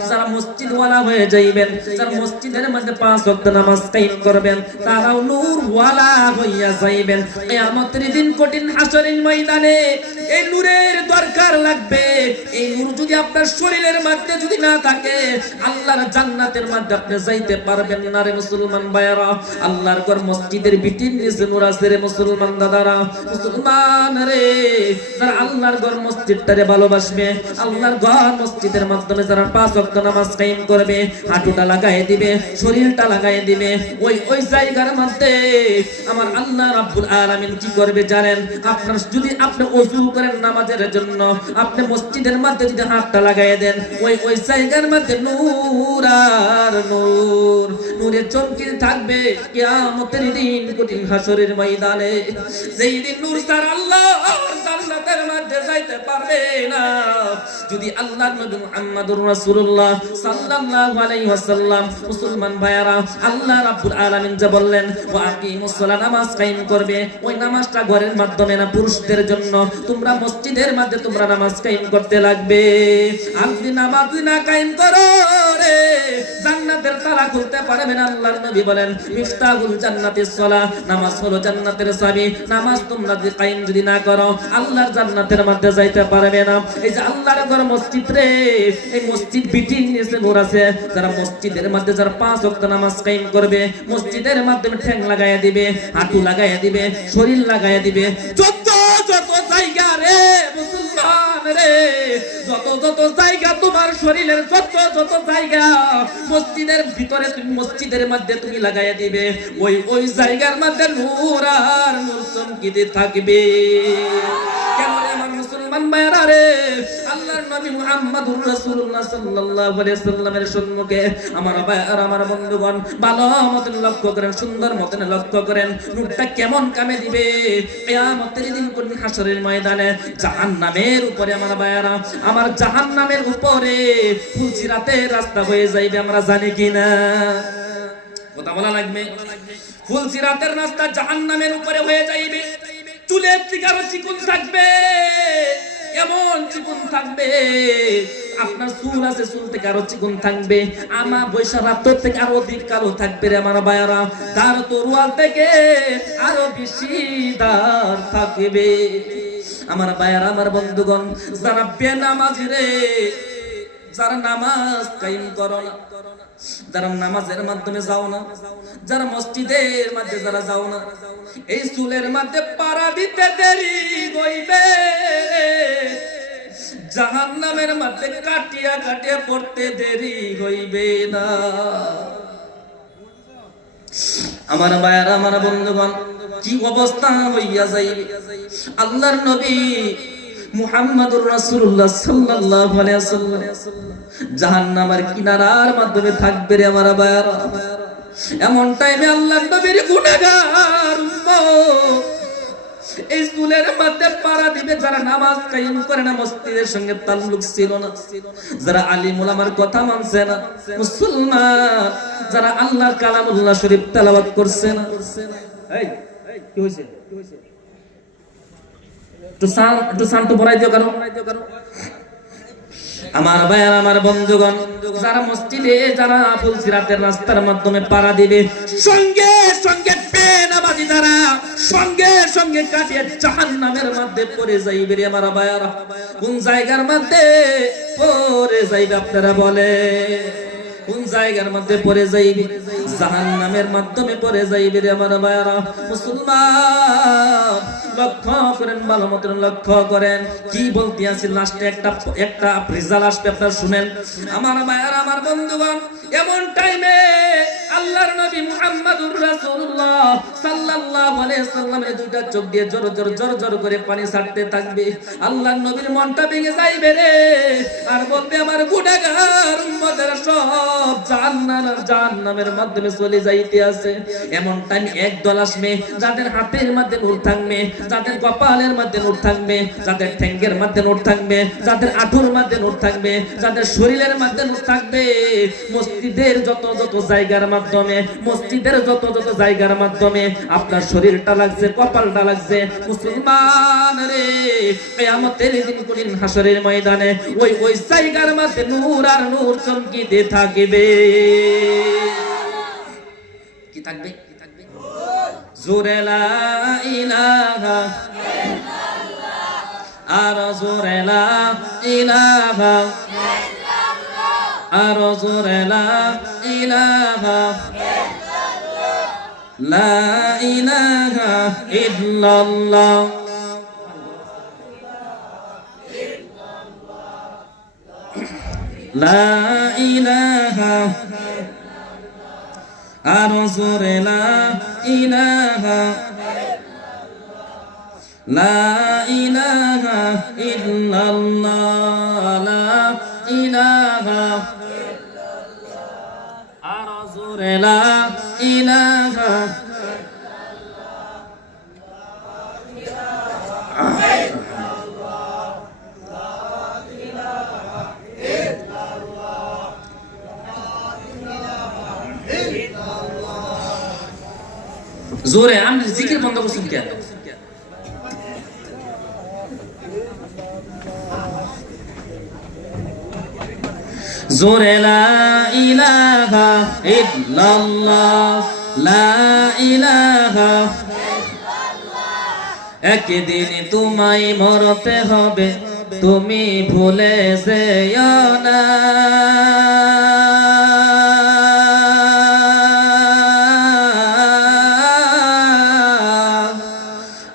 যারা মসজিদ ওয়ালা হয়ে যাইবেন, যারা মসজিদের মধ্যে 5 ওয়াক্ত নামাজ কায়েম করবেন, তারাও নূর ওয়ালা হইয়া যাইবেন। কিয়ামতের দিন কঠিন হাসরের ময়দানে এই নূরের দরকার লাগবে। এই নূর যদি আপনার শরীরের মধ্যে যদি না থাকে, আল্লাহর জান্নাতের মধ্যে আপনি যাইতে পারবেন না রে মুসলমান ভাইরা। আল্লাহর ঘর মসজিদের বিটির নিচে নূর আছে রে মুসলমান দাদারা, মুসলমান রে। যারা আল্লাহর ঘর মসজিদটারে ভালোবাসবে, আল্লাহর ঘর মসজিদের মাধ্যমে যারা 5 ওয়াক্ত নামাজ কায়েম করবে, হাঁটুটা লাগায় দিবে, শরীরটা লাগায় দিবে, ওই জায়গার মধ্যে আমার আল্লাহ রাব্বুল আলামিন কি করবে জানেন? আপনার যদি আপনি ওযু করেন নামাজের জন্য, আপনি মসজিদের মধ্যে যদি হাতটা লাগায় দেন, ওই জায়গার মধ্যে নূর আর নূর, নূরে চমকিতে থাকবে কিয়ামতের দিন, কঠিন হাসরের ময়দানে। যেই দিন নূর তার আল্লাহ জান্নাতের মধ্যে যাইতে পারবে না। যদি আল্লাহর নবী মুহাম্মদুর রাসূলুল্লাহ সাল্লাল্লাহু আলাইহি ওয়াসাল্লাম, মুসলমান ভাইয়ারা, আল্লাহ রাব্বুল আলামিন যা বললেন ওয়া আকিমুস সালাত, নামাজ কায়েম করবে, ওই নামাজটা ঘরের মাধ্যমে না, পুরুষদের জন্য তোমরা মসজিদের মধ্যে তোমরা নামাজ কায়েম করতে লাগবে। আর যদি নামাজ না কায়েম করো রে, জান্নাতের তালা খুলতে পারবে না। আল্লাহর নবী বলেন মিফতাহুল জান্নাতিস সালাহ, নামাজ হলো জান্নাতের চাবি। নামাজ তোমরা যদি কায়েম যদি না করো, আল্লাহর জান্নাতের মধ্যে যাইতে পারবে না। এই যে আল্লাহর ঘর মসজিদ রে, এই মসজিদ বিটির নিচে নূর আছে। যারা মসজিদের মধ্যে যারা 5 ওয়াক্ত নামাজ কায়েম করবে, মসজিদের মাধ্যমে ঠ্যাং লাগাইয়া দিবে, হাঁটু লাগাইয়া দিবে, শরীর লাগাইয়া দিবে, যত জায়গা রে মুসলমান রে, যত জায়গা তোমার শরীরের যত জায়গা মসজিদের ভিতরে তুমি মসজিদের মধ্যে তুমি লাগাইয়া দিবে, ওই জায়গার মধ্যে নূর আর নূর চমকিতে থাকবে। কেন রে আমার মুসলমান ভাইরা রে, আল্লাহর নবী মুহাম্মদুর রাসূলুল্লাহ সাল্লাল্লাহু আলাইহি সাল্লামের সম্মুখে আমার ভাইরা, আমার বন্ধুগণ, ভালো মতন লক্ষ্য করেন, সুন্দর মতন লক্ষ্য করেন, নূরটা কেমন কামে দিবে কিয়ামতের দিন, কোন হাসরের ময়দানে জাহান্নামের উপরে আমার ভাইরা, আমার জাহান্নামের উপরে ফুলসিরাতের রাস্তা হয়ে যাইবে। আমরা জানি কিনা? কথা বলা লাগবে। ফুলসিরাতের রাস্তা জাহান্নামের উপরে হয়ে যাইবে। চুলের থেকে আরো চিকন থাকবে, এমন চিকন থাকবে, আপনার চুল আছে, চুল থেকে আরো চিকন থাকবে, আমা বৈশা রাত থেকে আরো অধিক কালো থাকবে রে আমার ভাইয়ারা, তার তরুয়াল থেকে আরো বেশি দাঁড় থাকবে। আমার ভাইয়ারা, আমার বন্ধুগণ, যারা বেনামাজি রে, যারা নামাজ কায়েম করো না, যারা নামাজের মাধ্যমে যাও না, যারা মসজিদের মধ্যে যারা যাও না, এই চুলের মধ্যে পাড়া দিতে দেরি হইবে, জাহান্নামের মধ্যে কাটিয়া কাটিয়া পড়তে দেরি হইবে না। আমার ভাইয়ারা, আমার বন্ধুগণ, কি অবস্থা হইয়া যাইবে। আল্লাহর নবী মুহাম্মদুর রাসূলুল্লাহ সাল্লাল্লাহু আলাইহি ওয়াসাল্লাম জাহান্নামের কিনারার মাধ্যমে থাকবে রে আমার ভাইয়ারা। এমন টাইমে আল্লাহর নবীর গুনাহগার উম্মত এই চুলের মধ্যে পাড়া দিবে, যারা নামাজ কায়েম করে না, মসজিদের সঙ্গে তাল্লুক ছিল না, যারা আলিম উলামার কথা মানছে না, মুসলমান যারা আল্লাহর কালামুল্লাহ শরীফ তেলাওয়াত করছে না। এই কি হইছে? একটু শান্ত পড়াই দিও কেন? আমার ভাইয়ার, আমার বন্ধুগণ, যারা মসজিদে যারা ফুলসিরাতের রাস্তার মাধ্যমে পাড়া দিবে, সঙ্গে সঙ্গে বেনামাজি যারা সঙ্গে সঙ্গে কাটিয়ে জাহান্নামের মধ্যে পড়ে যাইবে রে আমার ভাইয়ারা। কোন জায়গার মধ্যে পড়ে যাইবে আপনারা বলে? কোন জায়গার মধ্যে পড়ে যাইবে? জাহান্নামের মাধ্যমে পড়ে যাইবে রে আমার ভাইয়ারা। মুসলমান লক্ষ্য করেন, ভালো মতন লক্ষ্য করেন, কি বলতে আছি। লাস্টে একটা রেজাল্ট আসবে, আপনারা শুনেন আমার ভাইয়ারা, আমার বন্ধুগণ। এমন টাইমে আল্লাহর নবী মুহাম্মদুর রাসূলুল্লাহ সাল্লাল্লাহু আলাইহি সাল্লামের দুইটা চোখ দিয়ে জোর জোর করে পানি ছাড়তে থাকবে। আল্লাহর নবীর মনটা ভেঙে যাইবে রে, আর বলবে আমার গুনাহগার উম্মতেরা সব জাহান্নামের মাধ্যমে চলে যাইতে আছে। এমন টাইম একদল আসবে, যাদের হাতের মধ্যে নূর থাকবে, যাদের কপালের মধ্যে নূর থাকবে, যাদের ঠ্যাঙ্গের মধ্যে নূর থাকবে, যাদের আঁঠুর মধ্যে নূর থাকবে, যাদের শরীরের মধ্যে নূর থাকবে। মসজিদের যত জায়গার মাধ্যমে, মসজিদের যত জায়গার মাধ্যমে আপনার শরীরটা লাগছে, কপালটা লাগছে, মুসলমান রে, কিয়ামতের দিন কঠিন হাসরের ময়দানে ওই জায়গার মধ্যে নূর আর নূর চমকিতে থাকবে। কি থাকবে? জোরে লা ইলাহা ইল্লাল্লাহ, আর জোরে লা ইলাহা ইল্লাল্লাহ, আর জোরে লা ইলাহা ইল্লাল্লাহ, লা ইলাহা ইল্লাল্লাহ। লা ইলাহা আরো জোরে লা ইলাহা লা ইলাহা ইল্লাল্লাহ লা ইলাহা আরো জোরে লা ইলাহা জোরে আমি জিকির বন্ধ করছেন কেন? জোরে লা ইলাহা ইল্লাল্লাহ লা ইলাহা একদিন তোমায় মরতে হবে তুমি ভুলে যেও না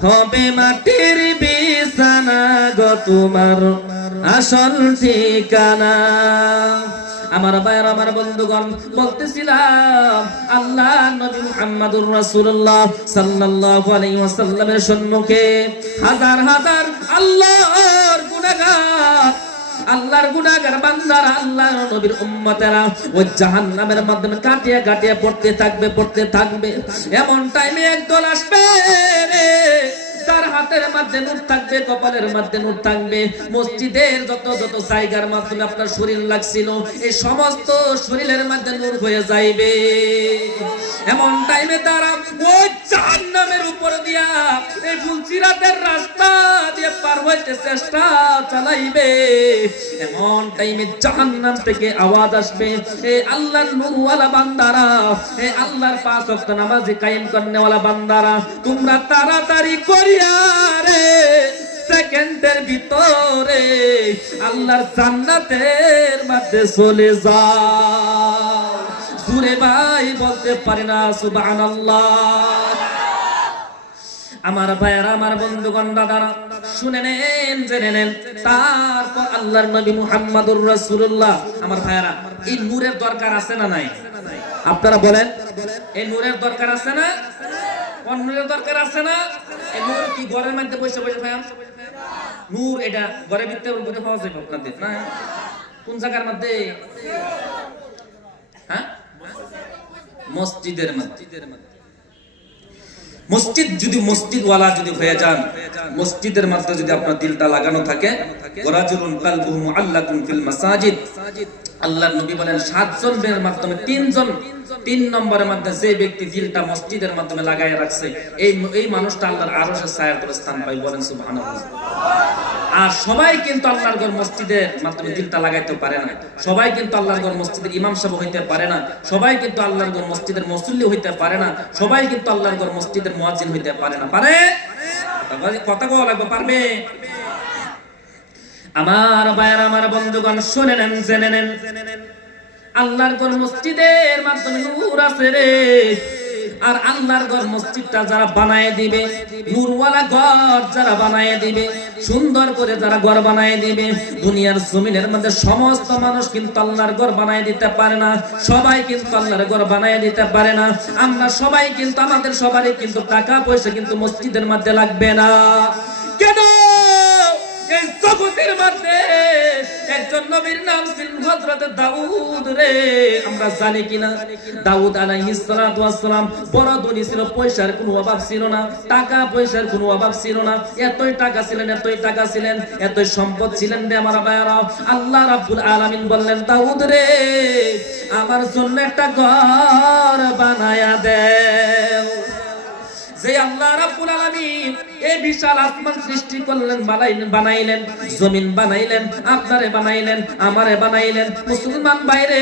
হবে মাটির বিছানা গো তোমার আসল ঠিকানা। আমার ভাইয়ের আমার বন্ধুগণ বলতেছিলাম আল্লাহ নবী মুহাম্মদুর রাসূলুল্লাহ সাল্লাল্লাহু আলাইহি ওয়াসাল্লামের সম্মুখে হাজার হাজার আল্লাহর গুনাহগার বান্দারা আল্লাহর নবীর উম্মতেরা ওই জাহান্নামের মাধ্যমে কাটিয়ে কাটিয়ে পড়তে থাকবে। এমন টাইমে একদল আসবে রে, তার হাতের মধ্যে নূর থাকবে, কপালের মধ্যে নূর থাকবে। মসজিদের যত জায়গার মাধ্যমে আপনার শরীর লাগছিল এই সমস্ত শরীরের মধ্যে নূর হয়ে যাইবে। এমন টাইমে তারা ওই জাহান্নামের উপর দিয়া এই ফুলসিরাতের রাস্তা দিয়ে পার হইতে চেষ্টা চালাইবে। এমন টাইমে জাহান্নাম থেকে আওয়াজ আসবে, এ আল্লাহর নূরওয়ালা বান্দারা, এ আল্লাহর পাঁচ ওয়াক্ত নামাজ কায়েম করনেওয়ালা বান্দারা, তোমরা তাড়াতাড়ি করিয়া রে সেকেন্ডের ভিতরে আল্লাহর জান্নাতের মধ্যে চলে যাও। জুরে ভাই বলতে পারে না সুবহানাল্লাহ। আমার ভাইয়ারা আমার বন্ধুগণ দাদারা শুনে নেন জেনে নেন। তারপর আল্লাহর নবী মুহাম্মদুর রাসূলুল্লাহ আমার ভাইয়ারা এই নূরের দরকার আছে না নাই? আপনারা বলেন এই নূরের দরকার আছে না? কোন নূরের দরকার আছে না? এই নূর কি ঘরের মধ্যে বসে ভাইয়া নূর এটা ঘরের ভিতরে পাওয়া যায় আপনাদের না? কোন জায়গার মধ্যে? হ্যাঁ মসজিদের মধ্যে। মসজিদ যদি মসজিদওয়ালা যদি হয়ে যান, মসজিদের মধ্যে যদি আপনার দিলটা লাগানো থাকে, ওয়ারাজুলুন কালবুহু মুআল্লাকুন ফিল মাসাজিদ, আল্লাহর নবী বলেন 7 জনের মাধ্যমে 3 নম্বরের মধ্যে যে ব্যক্তি দিলটা মসজিদের মাধ্যমে লাগায় রাখছে এই মানুষটা আল্লাহর আরশের ছায়ার তলে স্থান পায়। বলেন সুবহানাল্লাহ। আর সবাই কিন্তু আল্লাহর ঘর মসজিদের মাধ্যমে দিলটা লাগাইতে পারে না, সবাই কিন্তু আল্লাহর ঘর মসজিদের ইমাম সাহেব হইতে পারে না, সবাই কিন্তু আল্লাহর ঘর মসজিদের মুসল্লি হইতে পারে না, সবাই কিন্তু আল্লাহর ঘর মসজিদের মুয়াজ্জিন হইতে পারে না। পারে? কথা বলা লাগবে, পারবে? আমার ভাইয়ের আমার বন্ধুগণ শুনে নেন জেনে নেন, আল্লাহর ঘর মসজিদের মাধ্যমে নূর আছে রে। আর আল্লাহর ঘর মসজিদটা যারা বানায় দিবে, নূরওয়ালা ঘর যারা বানায় দিবে, সুন্দর করে যারা ঘর বানায় দিবে, দুনিয়ার জমিনের মধ্যে সমস্ত মানুষ কিন্তু আল্লাহর ঘর বানায় দিতে পারে না, সবাই কিন্তু আল্লাহর ঘর বানায় দিতে পারে না। আমরা সবাই কিন্তু আমাদের সবারই কিন্তু টাকা পয়সা কিন্তু মসজিদের মধ্যে লাগবে না। কেন? এই জগতের মধ্যে একজন নবীর নাম ছিল হযরত দাউদ রে। আমরা জানি কিনা দাউদ আলাইহিস সালাতু ওয়াস সালাম বড় ধনী ছিল, পয়সার কোনো অভাব ছিল না, টাকা পয়সার কোনো অভাব ছিল না। এতই টাকা ছিলেন, এতই সম্পদ ছিলেন রে আমার ভাইরা। আল্লাহ রাব্বুল আলামিন বললেন, দাউদ রে আমার জন্য একটা ঘর বানায়া দাও। যে আল্লাহ রাব্বুল আলামিন এই বিশাল আসমান সৃষ্টি করলেন, বানাইলেন, জমিন বানাইলেন, আপনারে বানাইলেন, আমারে বানাইলেন, মুসলমান বাইরে,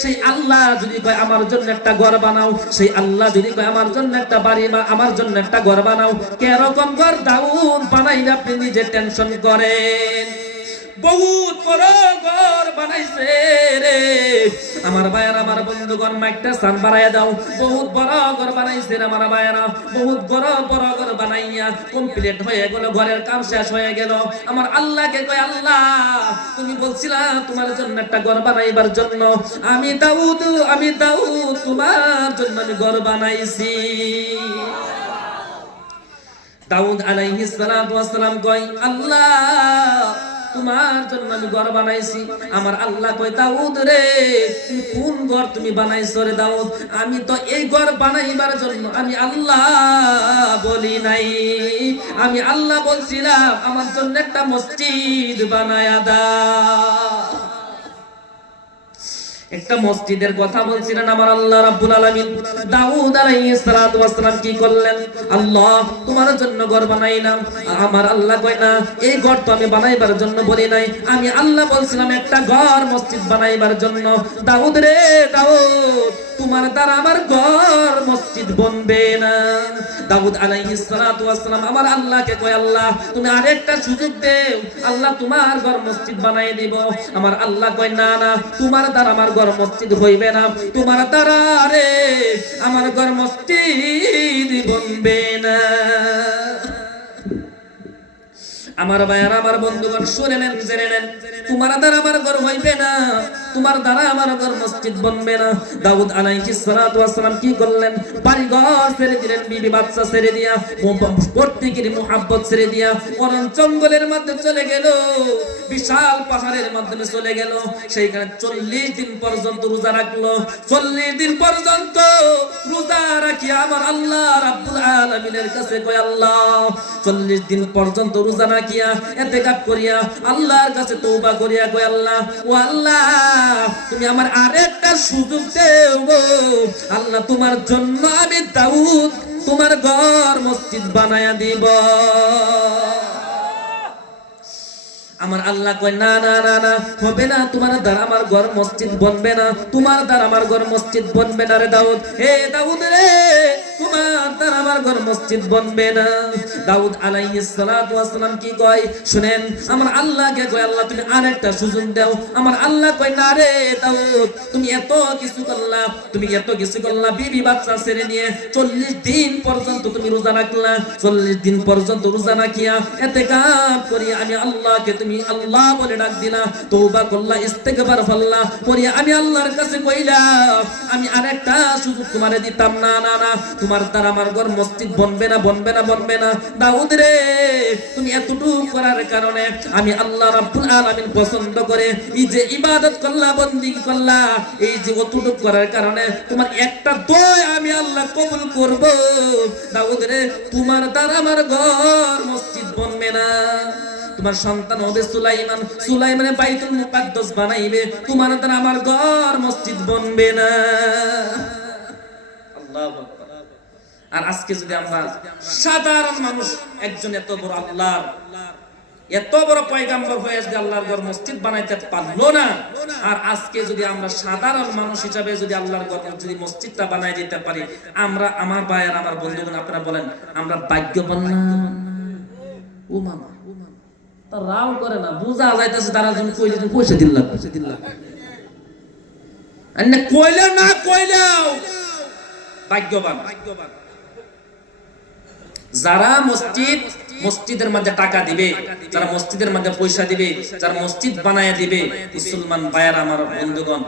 সেই আল্লাহ যদি কয় আমার জন্য একটা ঘর বানাও, সেই আল্লাহ যদি কয় আমার জন্য একটা বাড়ি বা আমার জন্য একটা ঘর বানাও, কিরকম ঘর দাউদ বানাইলে আপনি নিজে টেনশন করেন। বহুত বড় ঘর বানাইছে রে আমার ভাইয়ারা আমার বন্ধুগণ মাইকটা সান বাড়াইয়া দাও। বহুত বড় ঘর বানাইছেন আমার ভাইয়ারা, বহুত বড় বড় ঘর বানাইয়া কমপ্লিট হয়ে গেল, ঘরের কাম শেষ হয়ে গেল। আমার আল্লাহকে কয়, আল্লাহ তুমি বলছিলা তোমার জন্য একটা ঘর বানাইবার জন্য, আমি দাউদ তোমার জন্য আমি ঘর বানাইছি। দাউদ আলাইহিস সালাতু ওয়াস সালাম কয়, আল্লাহ তোমার জন্য আমি ঘর বানাইছি। আমার আল্লাহ কয়, দাউদ রে তুমি কোন ঘর তুমি বানাইছো রে দাউদ? আমি তো এই ঘর বানাইবার জন্য আমি আল্লাহ বলি নাই, আমি আল্লাহ বলছিলাম আমার জন্য একটা মসজিদ বানায়া দাও। একটা মসজিদের কথা বলছিলেন আমার আল্লাহ রাব্বুল আলামিন। দাউদ আলাইহিস সালাতু ওয়াস সালাম কি করলেন? আল্লাহ তোমার জন্য ঘর বানাইলাম। আমার আল্লাহ কয়, না এই ঘর তো আমি বানাইবার জন্য বলি নাই, আমি আল্লাহ বলছিলাম একটা ঘর মসজিদ বানাইবার জন্য। দাউদ রে দাউদ তোমার দ্বারা আমার ঘর মসজিদ বনবে না। দাউদ আলাইহিস সালাতু ওয়াস সালাম আমার আল্লাহকে কয়, আল্লাহ তুমি আরেকটা সুযোগ দেও, আল্লাহ তোমার ঘর মসজিদ বানাই দিব। আমার আল্লাহ কয়, না না তোমার দ্বারা আমার ঘর মসজিদ হইবে না, তোমার দ্বারা রে আমার ঘর মসজিদ বনবে না। আমার ভাইয়ারা আমার বন্ধুগণ শুনে নেন, জেনে নেন, তোমার দ্বারা আমার ঘর হইবে না, তোমার দ্বারা আমার ঘর মসজিদ বনবে না। দাউদ আলাইহিস সালাতু ওয়াস সালাম কি করলেন? বাড়ি ঘর ছেড়ে দিলেন, বিবি বাচ্চা ছেড়ে দিয়া, প্রত্যেকের মুহাব্বত ছেড়ে দিয়া অরণ জঙ্গলের মধ্যে চলে গেল, বিশাল পাহাড়ের মাধ্যমে চলে গেল। সেইখানে 40 দিন পর্যন্ত রোজা রাখলো। 40 দিন পর্যন্ত রোজা রাখি আমার আল্লাহ রাব্বুল আলামিনের কাছে কয়, আল্লাহ 40 দিন পর্যন্ত রোজা রাখিয়া ইতিকাফ করিয়া আল্লাহর কাছে তওবা করিয়া কয়, আল্লাহ ও আল্লাহ তুমি আমার আরেকটা সুযোগ দেও গো আল্লাহ, তোমার জন্য আমি দাউদ তোমার ঘর মসজিদ বানায়া দিব। আমার আল্লাহ কয়, না না না না হবে না, তোমার দ্বারা আমার ঘর মসজিদ বনবে না, তোমার দ্বারা আমার ঘর মসজিদ বনবে না রে দাউদ। হে দাউদ রে তোমার দ্বারা আমার ঘর মসজিদ বনবে না। দাউদ আলাইহিস সালাতু ওয়াস সালাম কি কয় শুনেন, আমার আল্লাহকে কয়, আল্লাহ তুমি আরেকটা সুযোগ দাও। আমার আল্লাহ কয়, না রে দাউদ তুমি এত কিছু করলা, বিবি বাচ্চা ছেড়ে নিয়ে 40 দিন পর্যন্ত তুমি রোজা রাখলা। 40 দিন পর্যন্ত রোজা রাখিয়া ইতিকাফ করিয়া আমি আল্লাহকে তুমি আল্লাহ বলে ডাক দিলা, তওবা করলা, ইস্তেগফার করলা, করিয়া আমি আল্লাহর কাছে কইলাম আমি আরেকটা সুযোগ তোমারে দিতাম না। না না তোমার দ্বারা আমার ঘর মসজিদ বনবে না, বনবে না, বনবে না। দাউদ রে তুমি এতটুকু করার কারণে আমি আল্লাহ রাব্বুল আলামিন পছন্দ করে, এই যে ইবাদত করলা, বন্দেগী করলা, এই যে অতটুকু করার কারণে তোমার একটা দোয়া আমি আল্লাহ কবুল করব। দাউদ রে তোমার দ্বারা আমার ঘর মসজিদ বনবে না, তোমার সন্তান হবে সুলাইমান, সুলাইমানে বাইতুল মুকাদ্দাস বানাইবে, তোমার দ্বারা আমার ঘর মসজিদ বনবে না। আল্লাহু আকবার। আর আজকে যদি আমরা সাধারণ মানুষ একজন এত বড় আল্লাহর এত বড় পয়গাম্বর হয়ে যদি আল্লাহর ঘর মসজিদ বানাইতে পারলো না, আর আজকে যদি আমরা সাধারণ মানুষ হিসাবে যদি আল্লাহর ঘর যদি মসজিদটা বানাই দিতে পারি, আমরা আমার ভাইয়ের আমার বন্ধুগণ আপনারা বলেন আমরা ভাগ্যবান না? ও মামা তা রাও করে না, বুঝা যাইতেছে তারা যখন কইলে পয়সা দিল্লা আন্না কইলে না কইলেও ভাগ্যবান। যারা মসজিদের মধ্যে টাকা দিবে, যারা মসজিদের মধ্যে পয়সা দিবে, যারা মসজিদ বানায়া দিবে, মুসলমান ভাইয়ারা আমার বন্ধুগণ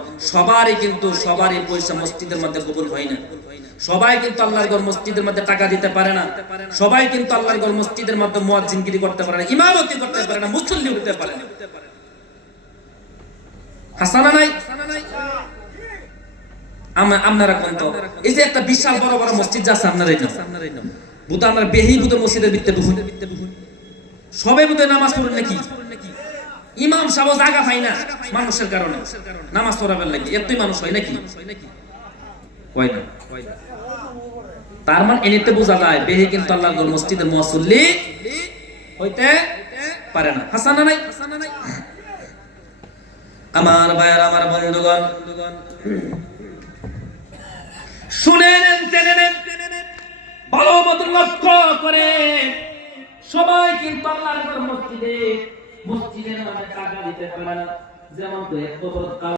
সবারই পয়সা মসজিদের মধ্যে কবুল হয় না। সবাই কিন্তু আল্লাহর ঘর মসজিদের মধ্যে টাকা দিতে পারে না, সবাই কিন্তু আল্লাহর ঘর মসজিদের মধ্যে মুয়াজ্জিনগিরি করতে পারে না, ইমামতি করতে পারে না, মুসল্লি হতে পারে না। হাসানা নাই আপনারা কোন তো এই যে একটা বিশাল বড় বড় মসজিদ আছে আপনারা এই না বুধ আমরা বেহি বুধ মসজিদের ভিতরে ঢুকুন, সবাই বুধ নামাজ পড়েন নাকি? ইমাম সাহেব জায়গা পায় না মানুষের কারণে, নামাজ পড়াবার লাগে এতই মানুষ হয় নাকি? হয় না। তার মানে এনিতে বোঝা যায় বেহি কিন্তু আল্লাহর ঘর মসজিদের মুসল্লি হইতে পারে না। হাসানা নাই আমার ভাইয়ার আমার বন্ধুগণ, শুনেন জেনে ভালো মতো লক্ষ্য করে সবাই কিন্তু আল্লাহর ঘর মসজিদের মধ্যে টাকা দিতে পারে না। যেমন